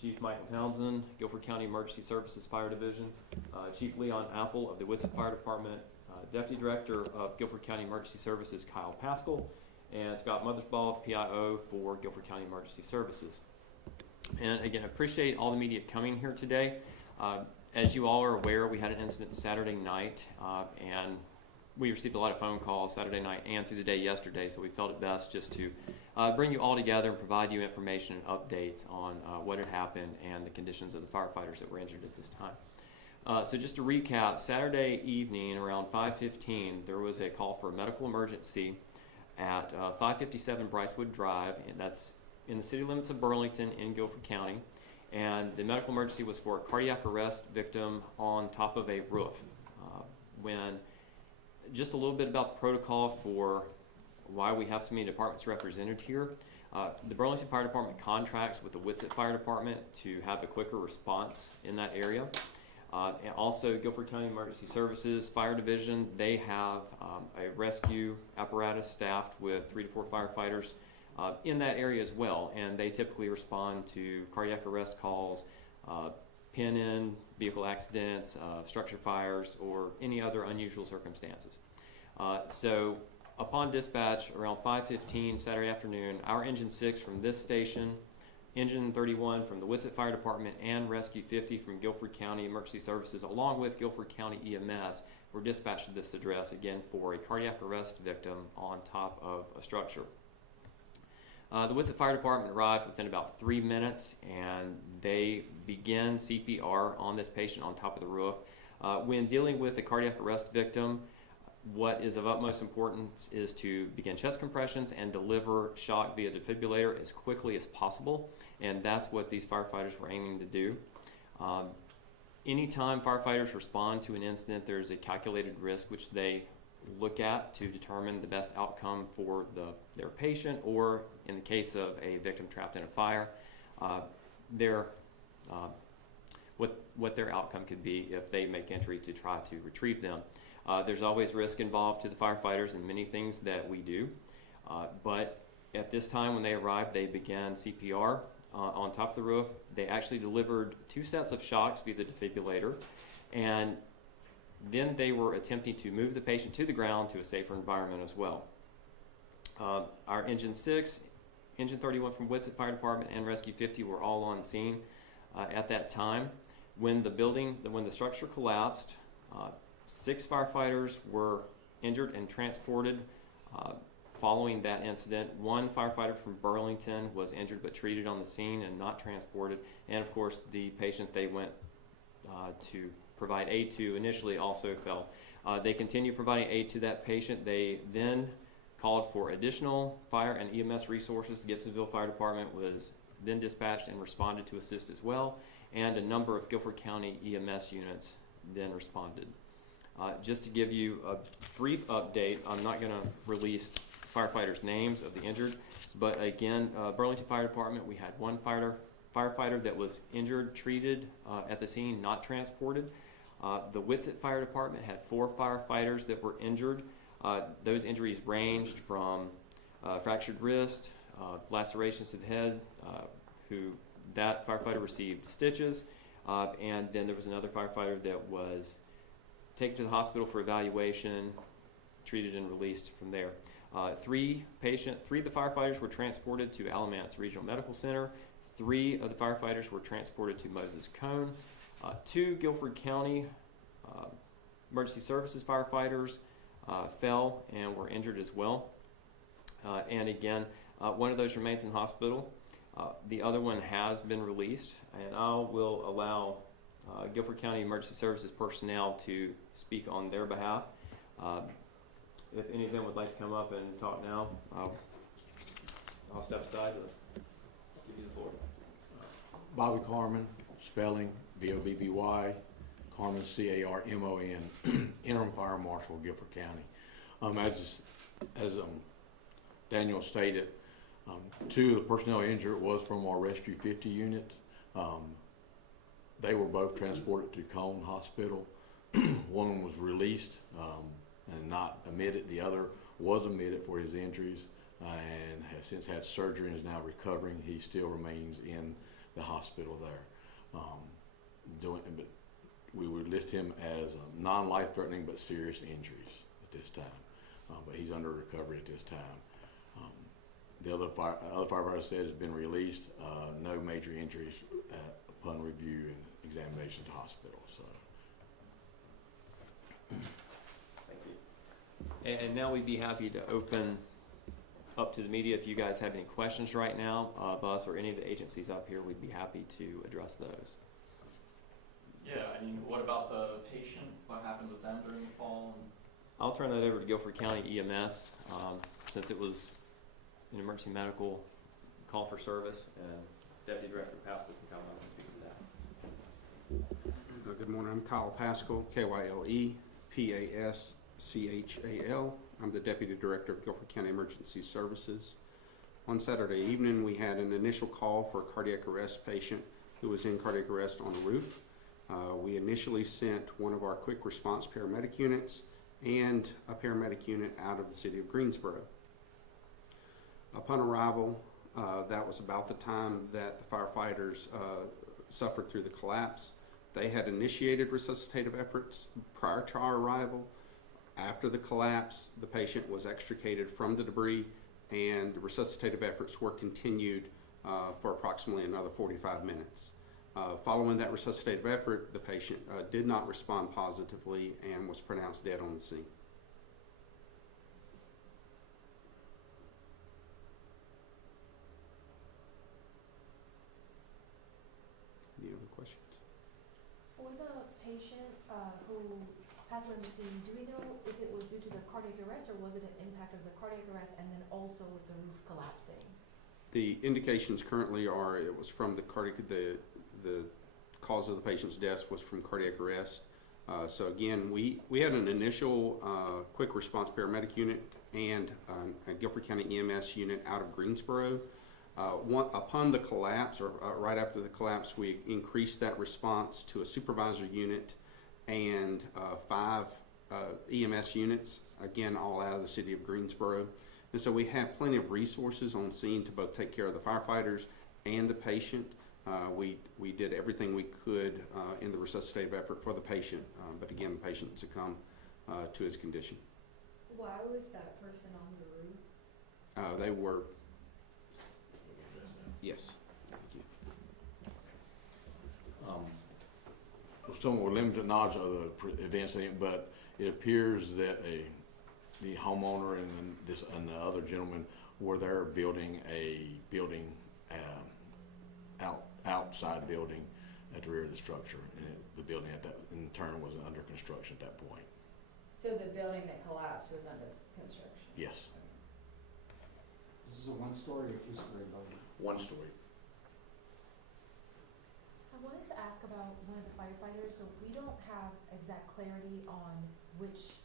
Chief Michael Townsend, Guilford County Emergency Services Fire Division, Chief Leon Apple of the Whitsett Fire Department, Deputy Director of Guilford County Emergency Services Kyle Pascal, and Scott Mothersbaugh, PIO for Guilford County Emergency Services. And again, I appreciate all the media coming here today. As you all are aware, we had an incident Saturday night, and we received a lot of phone calls Saturday night and through the day yesterday, so we felt it best just to bring you all together and provide you information and updates on what had happened and the conditions of the firefighters that were injured at this time. So just to recap, Saturday evening around 5:15, there was a call for a medical emergency at 557 Brycewood Drive, and that's in the city limits of Burlington in Guilford County. And the medical emergency was for a cardiac arrest victim on top of a roof. Just a little bit about the protocol for why we have so many departments represented here. The Burlington Fire Department contracts with the Whitsett Fire Department to have a quicker response in that area. And also Guilford County Emergency Services Fire Division, they have a rescue apparatus staffed with 3 to 4 firefighters in that area as well, and they typically respond to cardiac arrest calls, pin-in, vehicle accidents, structure fires, or any other unusual circumstances. So upon dispatch around 5:15 Saturday afternoon, our Engine 6 from this station, Engine 31 from the Whitsett Fire Department, and Rescue 50 from Guilford County Emergency Services, along with Guilford County EMS, were dispatched to this address, again, for a cardiac arrest victim on top of a structure. The Whitsett Fire Department arrived within about 3 minutes, and they began CPR on this patient on top of the roof. When dealing with a cardiac arrest victim, what is of utmost importance is to begin chest compressions and deliver shock via defibrillator as quickly as possible, and that's what these firefighters were aiming to do. Anytime firefighters respond to an incident, there's a calculated risk which they look at to determine the best outcome for their patient, or in the case of a victim trapped in a fire, what their outcome could be if they make entry to try to retrieve them. There's always risk involved to the firefighters in many things that we do, but at this time when they arrived, they began CPR on top of the roof. They actually delivered 2 sets of shocks via the defibrillator, and then they were attempting to move the patient to the ground to a safer environment as well. Our Engine 6, Engine 31 from Whitsett Fire Department, and Rescue 50 were all on scene at that time. When the structure collapsed, 6 firefighters were injured and transported following that incident. 1 firefighter from Burlington was injured but treated on the scene and not transported. And of course, the patient they went to provide aid to initially also fell. They continued providing aid to that patient. They then called for additional fire and EMS resources. The Gibsonville Fire Department was then dispatched and responded to assist as well, and a number of Guilford County EMS units then responded. Just to give you a brief update, I'm not going to release firefighters' names of the injured, but again, Burlington Fire Department, we had 1 firefighter that was injured, treated at the scene, not transported. The Whitsett Fire Department had 4 firefighters that were injured. Those injuries ranged from fractured wrist, lacerations to the head, that firefighter received stitches, and then there was another firefighter that was taken to the hospital for evaluation, treated and released from there. 3 of the firefighters were transported to Alamance Regional Medical Center. 3 of the firefighters were transported to Moses Cone. 2 Guilford County Emergency Services firefighters fell and were injured as well. And again, one of those remains in the hospital. The other one has been released, and I will allow Guilford County Emergency Services personnel to speak on their behalf. If any of them would like to come up and talk now, I'll step aside to give you the floor. Bobby Carmen, spelling B-O-B-B-Y, Carmen, C-A-R-M-O-N, Interim Fire Marshal, Guilford County. As Daniel stated, 2 of the personnel injured was from our Rescue 50 unit. They were both transported to Cone Hospital. One was released and not admitted. The other was admitted for his injuries and has since had surgery and is now recovering. He still remains in the hospital there. But we would list him as non-life-threatening but serious injuries at this time. But he's under recovery at this time. The other firefighter said has been released. No major injuries upon review and examination at the hospital. So. Thank you. And now we'd be happy to open up to the media. If you guys have any questions right now of us or any of the agencies up here, we'd be happy to address those. Yeah, I mean, what about the patient? What happened with them during the fall? I'll turn that over to Guilford County EMS, since it was an emergency medical call for service, and Deputy Director Pascal can come on and speak to that. Good morning. I'm Kyle Pascal, Kyle I'm the Deputy Director of Guilford County Emergency Services. On Saturday evening, we had an initial call for a cardiac arrest patient who was in cardiac arrest on a roof. We initially sent one of our quick response paramedic units and a paramedic unit out of the city of Greensboro. Upon arrival, that was about the time that the firefighters suffered through the collapse. They had initiated resuscitative efforts prior to our arrival. After the collapse, the patient was extricated from the debris, and the resuscitative efforts were continued for approximately another 45 minutes. Following that resuscitative effort, the patient did not respond positively and was pronounced dead on the scene. Any other questions? For the patient who passed away on the scene, do we know if it was due to the cardiac arrest or was it an impact of the cardiac arrest and then also with the roof collapsing? The indications currently are it was from the cardiac, the cause of the patient's death was from cardiac arrest. So again, we had an initial quick response paramedic unit and a Guilford County EMS unit out of Greensboro. Upon the collapse, or right after the collapse, we increased that response to a supervisor unit and 5 EMS units, again, all out of the city of Greensboro. And so we had plenty of resources on scene to both take care of the firefighters and the patient. We did everything we could in the resuscitative effort for the patient, but again, the patient succumbed to his condition. Why was that person on the roof? They were, yes. Thank you. Some were limited knowledge of the events, but it appears that the homeowner and the other gentleman were there building a outside building at the rear of the structure, and the building at that in turn was under construction at that point. So the building that collapsed was under construction? Yes. This is a one-story or two-story building? One story. I wanted to ask about one of the firefighters. So we don't have exact clarity on which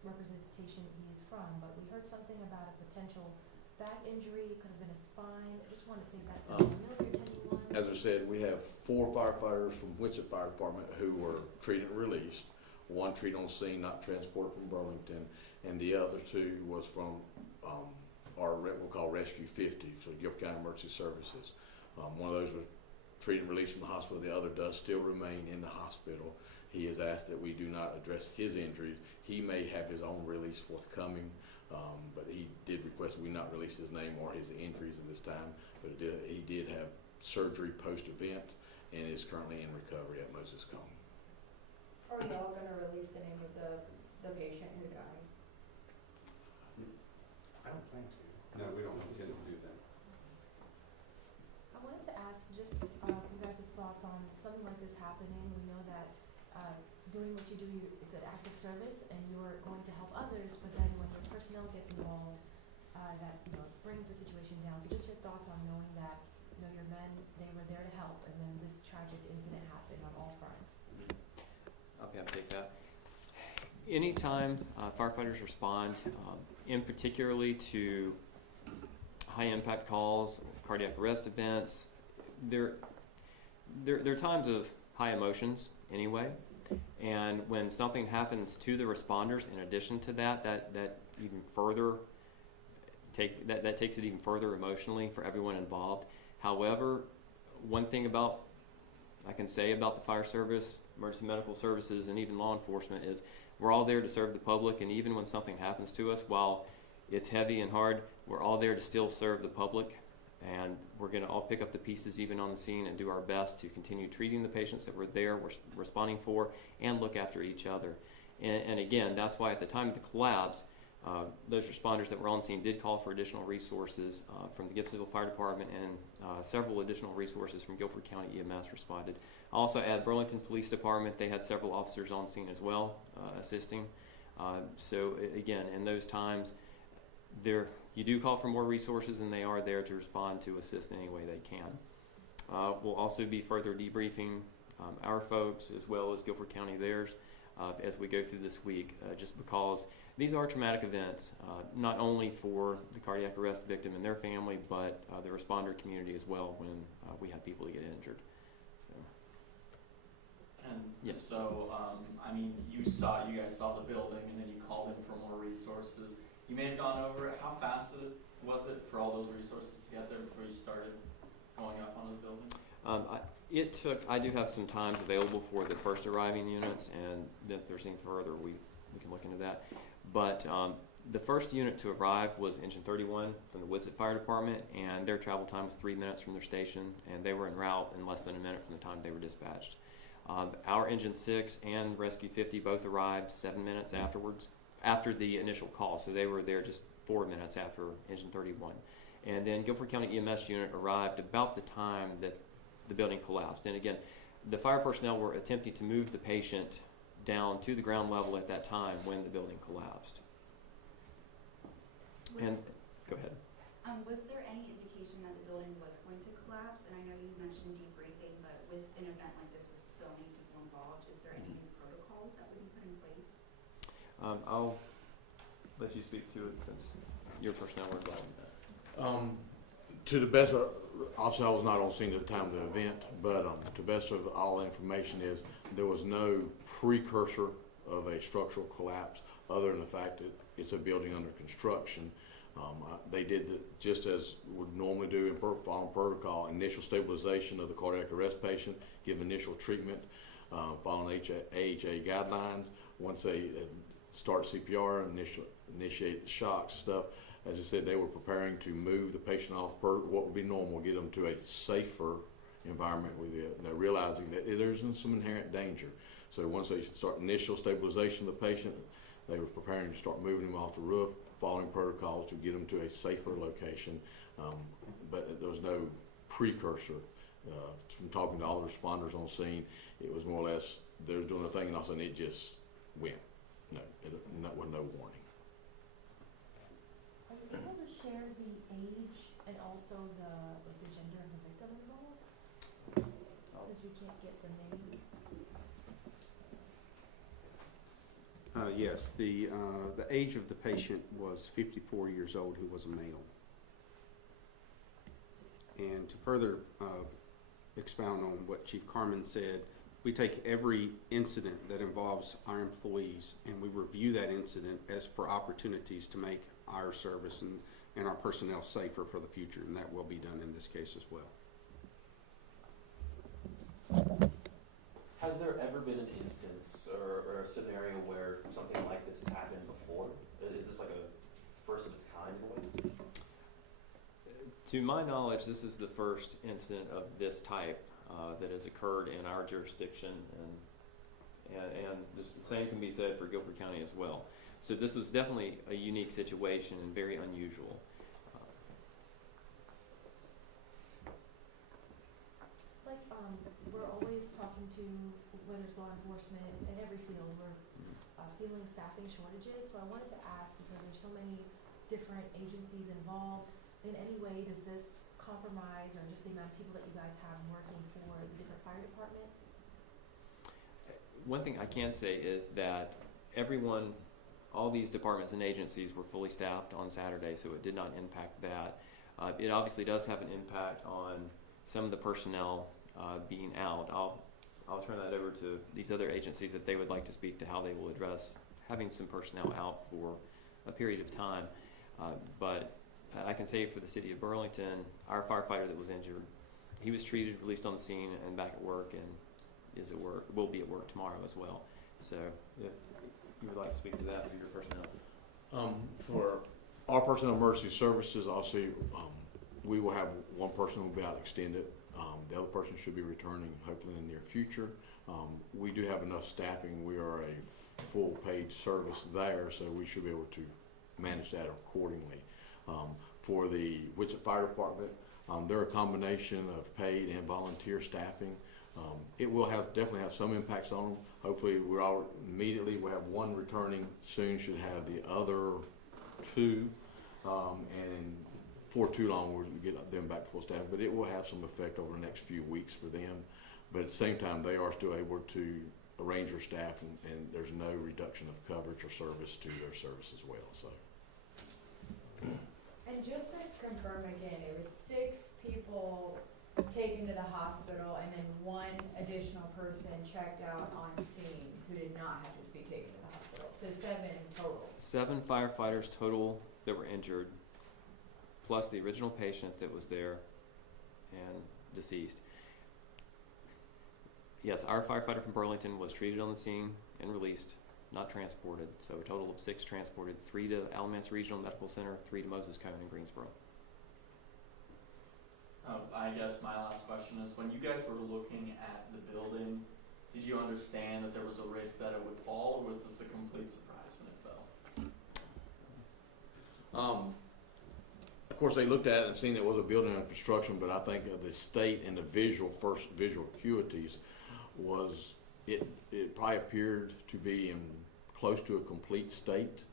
representation he is from, but we heard something about a potential back injury. It could have been a spine. I just wanted to see if that sounds familiar to anyone. As I said, we have 4 firefighters from Whitsett Fire Department who were treated and released. 1 treated on scene, not transported from Burlington, and the other 2 was from our what we'll call Rescue 50, so Guilford County Emergency Services. One of those was treated and released from the hospital. The other does still remain in the hospital. He has asked that we do not address his injuries. He may have his own release forthcoming, but he did request that we not release his name or his injuries at this time. But he did have surgery post-event and is currently in recovery at Moses Cone. Are y'all going to release the name of the patient who died? I don't plan to. No, we don't intend to do that. I wanted to ask just you guys' thoughts on something like this happening. We know that doing what you do, it's an active service and you're going to help others, but then when your personnel gets involved, that brings the situation down. So just your thoughts on knowing that your men, they were there to help, and then this tragic incident happened on all fronts. I'll be happy to take that. Anytime firefighters respond, in particularly to high impact calls, cardiac arrest events, there are times of high emotions anyway, and when something happens to the responders, in addition to that even further that takes it even further emotionally for everyone involved. However, one thing I can say about the fire service, emergency medical services, and even law enforcement is we're all there to serve the public, and even when something happens to us, while it's heavy and hard, we're all there to still serve the public, and we're going to all pick up the pieces even on the scene and do our best to continue treating the patients that we're responding for, and look after each other. And again, that's why at the time of the collapse, those responders that were on scene did call for additional resources from the Gibsonville Fire Department, and several additional resources from Guilford County EMS responded. I also add Burlington Police Department. They had several officers on scene as well assisting. Again, in those times, you do call for more resources, and they are there to respond to assist in any way they can. We'll also be further debriefing our folks as well as Guilford County theirs as we go through this week, just because these are traumatic events, not only for the cardiac arrest victim and their family, but the responder community as well when we have people that get injured. So. And Yes. so, I mean, you guys saw the building, and then you called in for more resources. You may have gone over it. How fast was it for all those resources to get there before you started going up onto the building? I do have some times available for the first arriving units, and if there's anything further, we can look into that. But the first unit to arrive was Engine 31 from the Whitsett Fire Department, and their travel time was 3 minutes from their station, and they were en route in less than a minute from the time they were dispatched. Our Engine 6 and Rescue 50 both arrived 7 minutes afterwards, after the initial call, so they were there just 4 minutes after Engine 31. And then Guilford County EMS unit arrived about the time that the building collapsed. And again, the fire personnel were attempting to move the patient down to the ground level at that time when the building collapsed. And go ahead. Was there any indication that the building was going to collapse? And I know you mentioned debriefing, but with an event like this with so many people involved, is there any new protocols that would be put in place? I'll let you speak to it since your personnel were involved in that. To the best of, also I was not on scene at the time of the event, but to the best of all the information is there was no precursor of a structural collapse other than the fact that it's a building under construction. They did just as would normally do in following protocol, initial stabilization of the cardiac arrest patient, give initial treatment, following AHA guidelines. Once they start CPR, initiate the shocks, stuff. As I said, they were preparing to move the patient off what would be normal, get them to a safer environment with it. They're realizing that there's some inherent danger. So once they start initial stabilization of the patient, they were preparing to start moving them off the roof, following protocols to get them to a safer location. But there was no precursor. From talking to all the responders on scene, it was more or less they were doing a thing, and all of a sudden it just went. With no warning. Are you able to share the age and also the gender of the victim involved? Since we can't get the name. Yes, the age of the patient was 54 years old, who was a male. And to further expound on what Chief Carmen said, we take every incident that involves our employees and we review that incident as for opportunities to make our service and our personnel safer for the future, and that will be done in this case as well. Has there ever been an instance or a scenario where something like this has happened before? Is this like a first of its kind in a way? To my knowledge, this is the first incident of this type that has occurred in our jurisdiction, and the same can be said for Guilford County as well. So this was definitely a unique situation and very unusual. We're always talking to, whether it's law enforcement, in every field, we're feeling staffing shortages. So I wanted to ask, because there's so many different agencies involved, in any way does this compromise or just the amount of people that you guys have working for the different fire departments? One thing I can say is that all these departments and agencies were fully staffed on Saturday, so it did not impact that. It obviously does have an impact on some of the personnel being out. I'll turn that over to these other agencies if they would like to speak to how they will address having some personnel out for a period of time. But I can say for the city of Burlington, our firefighter that was injured, he was treated, released on the scene, and back at work, and is at work, will be at work tomorrow as well. So, if you would like to speak to that for your personnel. For our personnel emergency services, obviously, we will have one person who will be out extended. The other person should be returning hopefully in the near future. We do have enough staffing. We are a full paid service there, so we should be able to manage that accordingly. For the Whitsett Fire Department, they're a combination of paid and volunteer staffing. It will definitely have some impacts on them. Hopefully, we'll have one returning soon, should have the other two, and for too long we'll get them back to full staff. But it will have some effect over the next few weeks for them. But at the same time, they are still able to arrange their staff, and there's no reduction of coverage or service to their service as well. So. And just to confirm again, it was 6 people taken to the hospital and then 1 additional person checked out on scene who did not have to be taken to the hospital. So 7 total. 7 firefighters total that were injured, plus the original patient that was there and deceased. Yes, our firefighter from Burlington was treated on the scene and released, not transported. So a total of 6 transported, 3 to Alamance Regional Medical Center, 3 to Moses Cone in Greensboro. I guess my last question is, when you guys were looking at the building, did you understand that there was a risk that it would fall, or was this a complete surprise when it fell? Of course, they looked at it and seen it was a building under construction, but I think the state and the visual acuities was it probably appeared to be in close to a complete state.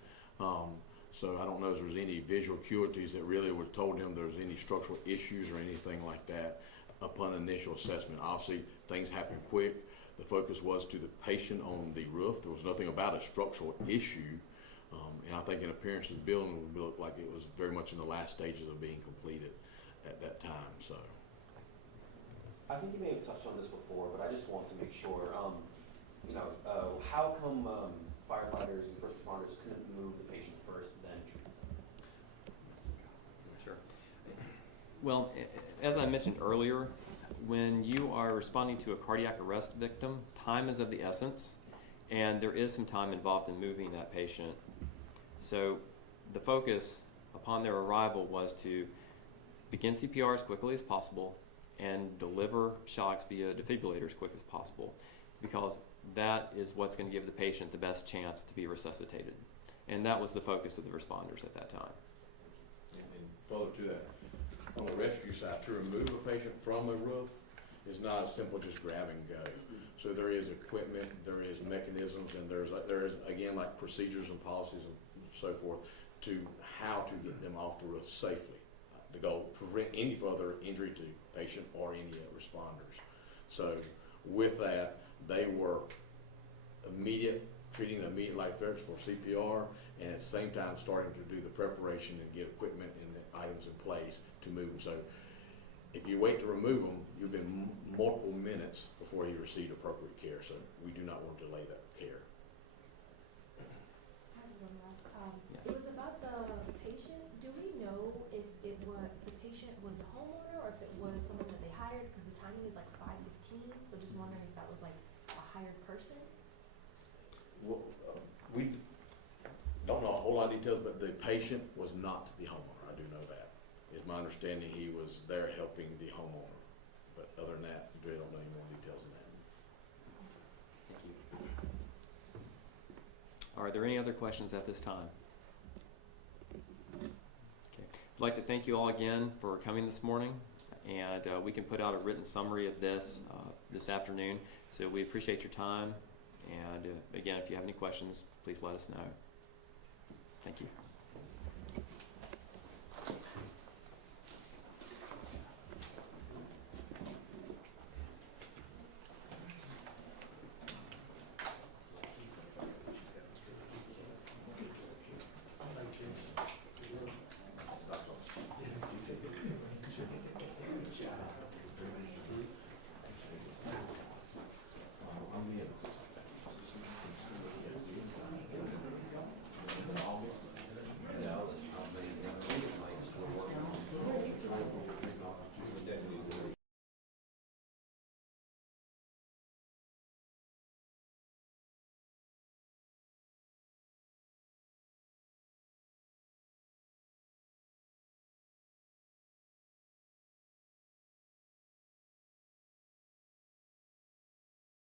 So I don't know if there's any visual acuities that really would have told them there's any structural issues or anything like that upon initial assessment. Obviously, things happen quick. The focus was to the patient on the roof. There was nothing about a structural issue. And I think in appearance, the building would look like it was very much in the last stages of being completed at that time. So. I think you may have touched on this before, but I just want to make sure, how come firefighters and first responders couldn't move the patient first, then treat? Sure. Well, as I mentioned earlier, when you are responding to a cardiac arrest victim, time is of the essence, and there is some time involved in moving that patient. So the focus upon their arrival was to begin CPR as quickly as possible and deliver shocks via defibrillator as quick as possible, because that is what's going to give the patient the best chance to be resuscitated. And that was the focus of the responders at that time. And further to that, on the rescue side, to remove a patient from a roof is not as simple as just grab and go. So there is equipment, there is mechanisms, and there is again like procedures and policies and so forth to how to get them off the roof safely. The goal, prevent any further injury to patient or any responders. So with that, they were treating immediate life threats for CPR, and at the same time starting to do the preparation and get equipment and the items in place to move them. So if you wait to remove them, you've been multiple minutes before he received appropriate care. So we do not want to delay that care. Yes. It was about the patient. Do we know if the patient was a homeowner or if it was someone that they hired? Because the timing is like 5:15, so just wondering if that was like a hired person. Well, we don't know a whole lot of details, but the patient was not the homeowner. I do know that. It's my understanding he was there helping the homeowner. But other than that, we don't know any more details than that. Thank you. Are there any other questions at this time? Okay. I'd like to thank you all again for coming this morning, and we can put out a written summary of this this afternoon. So we appreciate your time, and again, if you have any questions, please let us know. Thank you.